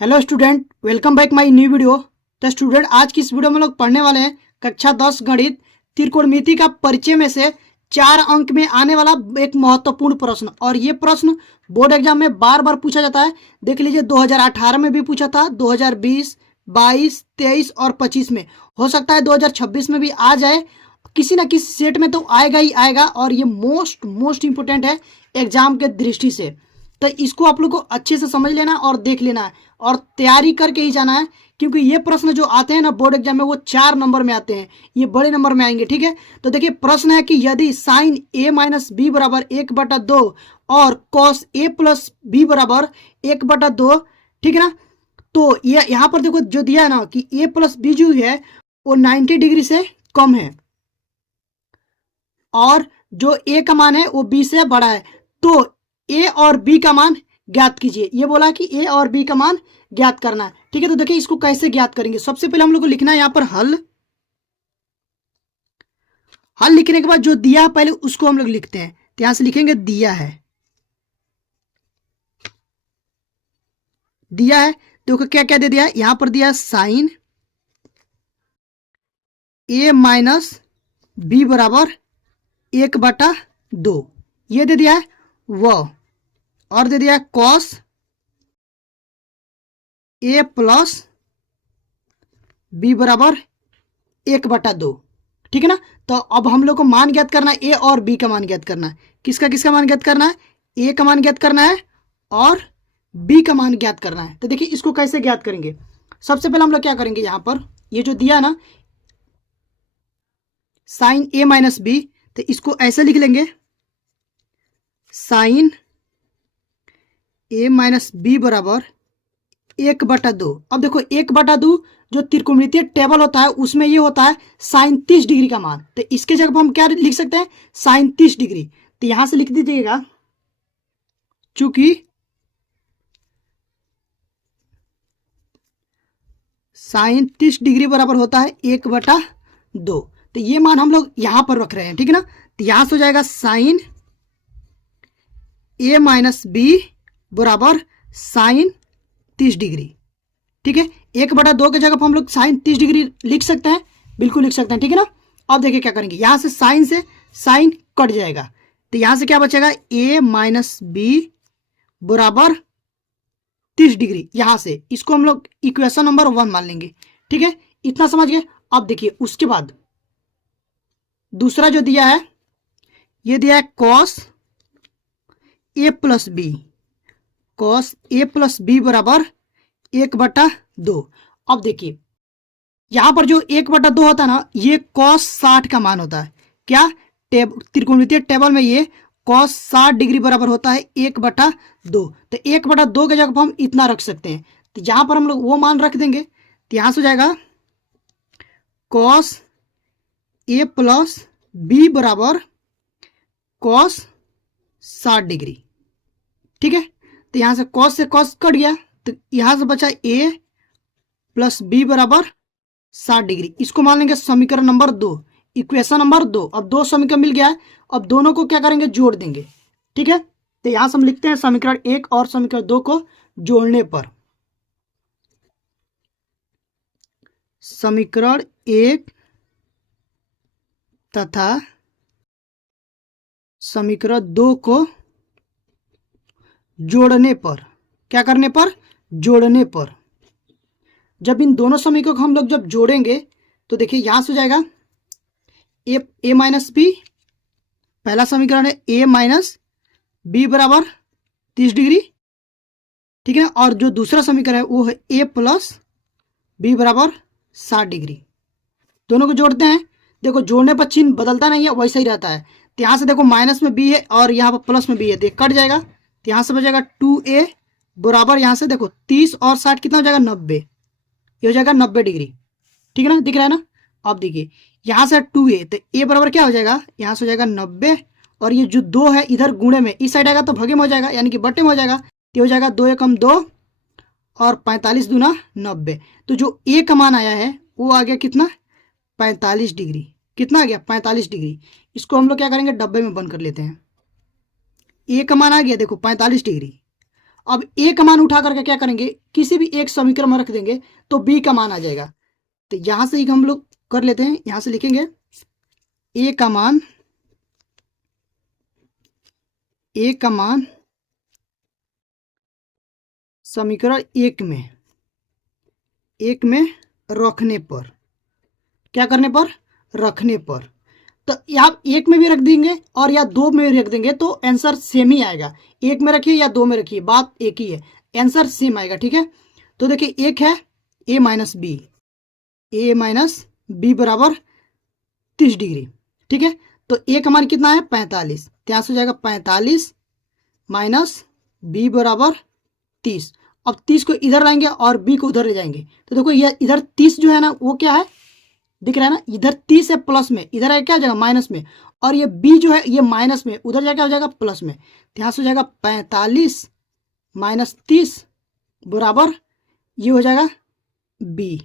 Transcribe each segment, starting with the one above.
Hello student, welcome back my new video. तो student, आज की इस वीडियो में लोग पढ़ने वाले हैं कक्षा 10 गणित त्रिकोणमिति का परिचय में से 4 अंक में आने वाला एक महत्वपूर्ण प्रश्न। और ये प्रश्न बोर्ड एग्जाम में बार बार पूछा जाता है। देख लीजिए, 2018 में भी पूछा था, 2020, 22, 23 और 25 में। हो सकता है 2026 में भी आ जाए, किसी ना किसी सेट में तो आएगा ही आएगा। और ये मोस्ट मोस्ट इंपोर्टेंट है एग्जाम के दृष्टि से। तो इसको आप लोग को अच्छे से समझ लेना और देख लेना है और तैयारी करके ही जाना है, क्योंकि ये प्रश्न जो आते हैं ना बोर्ड एग्जाम में, वो 4 नंबर में आते हैं, ये बड़े नंबर में आएंगे। ठीक है, तो देखिए प्रश्न है कि यदि साइन ए माइनस बी बराबर 1/2 और कॉस ए प्लस बी बराबर 1/2, ठीक है ना। तो ये यहाँ पर देखो जो दिया है ना कि ए प्लस बी जो है वो 90 डिग्री से कम है और जो ए का मान है वो बी से बड़ा है। तो ए और बी का मान ज्ञात कीजिए। ये बोला कि ए और बी का मान ज्ञात करना है। ठीक है, तो देखिए इसको कैसे ज्ञात करेंगे। सबसे पहले हम लोग को लिखना है यहाँ पर हल। हल लिखने के बाद जो दिया है पहले उसको हम लोग लिखते हैं। तो यहां से लिखेंगे दिया है। दिया है देखो क्या क्या दे दिया है। यहां पर दिया है साइन ए माइनस बी बराबर 1/2, ये दे दिया है वो। और दे दिया है कॉस ए प्लस बी बराबर 1/2। ठीक है ना। तो अब हम लोग को मान ज्ञात करना है, ए और बी का मान ज्ञात करना है। किसका किसका मान ज्ञात करना है? ए का मान ज्ञात करना है और बी का मान ज्ञात करना है। तो देखिए इसको कैसे ज्ञात करेंगे। सबसे पहले हम लोग क्या करेंगे, यहां पर ये जो दिया ना साइन ए माइनस बी, तो इसको ऐसे लिख लेंगे साइन ए माइनस बी बराबर 1/2। अब देखो 1/2 जो त्रिकोणमितीय टेबल होता है उसमें ये होता है साइन 30 डिग्री का मान। तो इसके जगह हम क्या लिख सकते हैं? Sine 30 degree. तो यहां से लिख दीजिएगा चूंकि साइन 30 डिग्री बराबर होता है 1/2, तो ये मान हम लोग यहां पर रख रहे हैं। ठीक है ना। तो यहां से हो जाएगा साइन ए माइनस बी बराबर साइन 30 डिग्री। ठीक है, 1/2 की जगह पर हम लोग साइन 30 डिग्री लिख सकते हैं, बिल्कुल लिख सकते हैं। ठीक है ना। अब देखिए क्या करेंगे, यहां से साइन कट जाएगा। तो यहां से क्या बचेगा? ए माइनस बी बराबर 30 डिग्री। यहां से इसको हम लोग इक्वेशन नंबर 1 मान लेंगे। ठीक है, इतना समझ गए। अब देखिए उसके बाद दूसरा जो दिया है, ये दिया है cos A plus B. Cos A plus B बराबर 1/2। अब देखिए यहां पर जो 1/2 होता है ना, ये कॉस 60 का मान होता है। क्या त्रिकोणमितीय टेबल में ये कॉस 60 डिग्री बराबर होता है 1/2। तो 1/2 की जगह पर हम इतना रख सकते हैं। तो यहां पर हम लोग वो मान रख देंगे। तो यहां से हो जाएगा कॉस ए प्लस बी बराबर कॉस 60 डिग्री। ठीक है, तो यहां से कॉस कट गया, तो यहां से बचा ए प्लस बी बराबर 60 डिग्री। इसको मान लेंगे समीकरण नंबर 2, इक्वेशन नंबर 2। अब 2 समीकरण मिल गया है। अब दोनों को क्या करेंगे? जोड़ देंगे। ठीक है, तो यहां से हम लिखते हैं समीकरण 1 और समीकरण 2 को जोड़ने पर समीकरण 1 तथा समीकरण 2 को जोड़ने पर, क्या करने पर? जोड़ने पर। जब इन दोनों समीकरणों को हम लोग जब जोड़ेंगे तो देखिए यहां से हो जाएगा ए माइनस बी। पहला समीकरण है ए माइनस बी बराबर 30 डिग्री। ठीक है ना। और जो दूसरा समीकरण है वो है ए प्लस बी बराबर 60 डिग्री। दोनों को जोड़ते हैं। देखो जोड़ने पर चिन्ह बदलता नहीं है, वैसा ही रहता है। तो यहाँ से देखो माइनस में बी है और यहाँ पर प्लस में बी है, तो ये कट जाएगा। तो यहाँ से बचेगा 2a बराबर, यहाँ से देखो 30 और 60 कितना हो जाएगा? 90। ये हो जाएगा 90 डिग्री। ठीक है ना, दिख रहा है ना। अब देखिए यहाँ से 2a, तो a बराबर क्या हो जाएगा? यहाँ से हो जाएगा 90। और ये जो 2 है इधर गुणे में, इस साइड आएगा तो भगे में हो जाएगा, यानी कि बट्टे में हो जाएगा। तो हो जाएगा 2 एकम 2 और 45 दूना 90। तो जो a का मान आया है वो आ गया कितना? 45 डिग्री। कितना आ गया? 45 डिग्री। इसको हम लोग क्या करेंगे? डब्बे में बंद कर लेते हैं। ए का मान आ गया देखो 45 डिग्री। अब ए का मान उठा करके क्या करेंगे, किसी भी एक समीकरण में रख देंगे तो बी का मान आ जाएगा। तो यहां से ही हम लोग कर लेते हैं, यहां से लिखेंगे ए का मान, ए का मान समीकरण एक में रखने पर, क्या करने पर, रखने पर, तो आप एक में भी रख देंगे और या दो में भी रख देंगे तो आंसर सेम ही आएगा। एक में रखिए या दो में रखिए, बात एक ही है, आंसर सेम आएगा। ठीक है, तो देखिए एक है ए माइनस बी बराबर 30 डिग्री। ठीक है, तो ए का मान कितना है 45, यहाँ से हो जाएगा 45 माइनस बी बराबर 30। अब 30 को इधर लाएंगे और बी को उधर ले जाएंगे, तो देखो ये इधर 30 जो है ना वो क्या है, दिख रहा है ना, इधर 30 है प्लस में, इधर है क्या हो जाएगा माइनस में, और ये बी जो है ये माइनस में, उधर जाके हो जाएगा प्लस में, तो यहाँ से हो जाएगा 45 माइनस 30 बराबर ये हो जाएगा बी।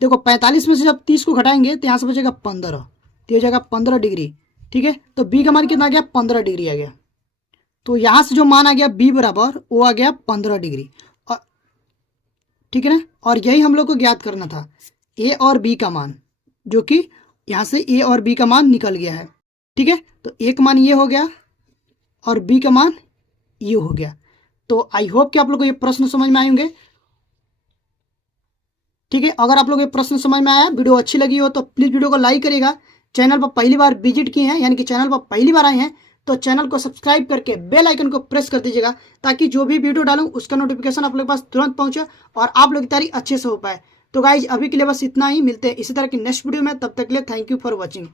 देखो 45 में से जब 30 को घटाएंगे तो यहाँ से बचेगा 15, तो हो जाएगा 15 डिग्री। ठीक है, तो बी का मान कितना आ गया 15 डिग्री आ गया। तो यहाँ से जो मान आ गया बी बराबर वो आ गया 15 डिग्री। और ठीक है ना, और यही हम लोग को ज्ञात करना था, ए और बी का मान, जो कि यहाँ से ए और बी का मान निकल गया है। ठीक है, तो ए का मान ये हो गया और बी का मान ये हो गया। तो आई होप कि आप लोग को ये प्रश्न समझ में आए होंगे। ठीक है, अगर आप लोग ये प्रश्न समझ में आया, वीडियो अच्छी लगी हो तो प्लीज़ वीडियो को लाइक करिएगा। चैनल पर पहली बार विजिट किए हैं, यानी कि चैनल पर पहली बार आए हैं, तो चैनल को सब्सक्राइब करके बेल आइकन को प्रेस कर दीजिएगा, ताकि जो भी वीडियो डालूं उसका नोटिफिकेशन आप लोग के पास तुरंत पहुंचे और आप लोग की तैयारी अच्छे से हो पाए। तो गाइज अभी के लिए बस इतना ही, मिलते हैं इसी तरह की नेक्स्ट वीडियो में, तब तक के लिए थैंक यू फॉर वॉचिंग।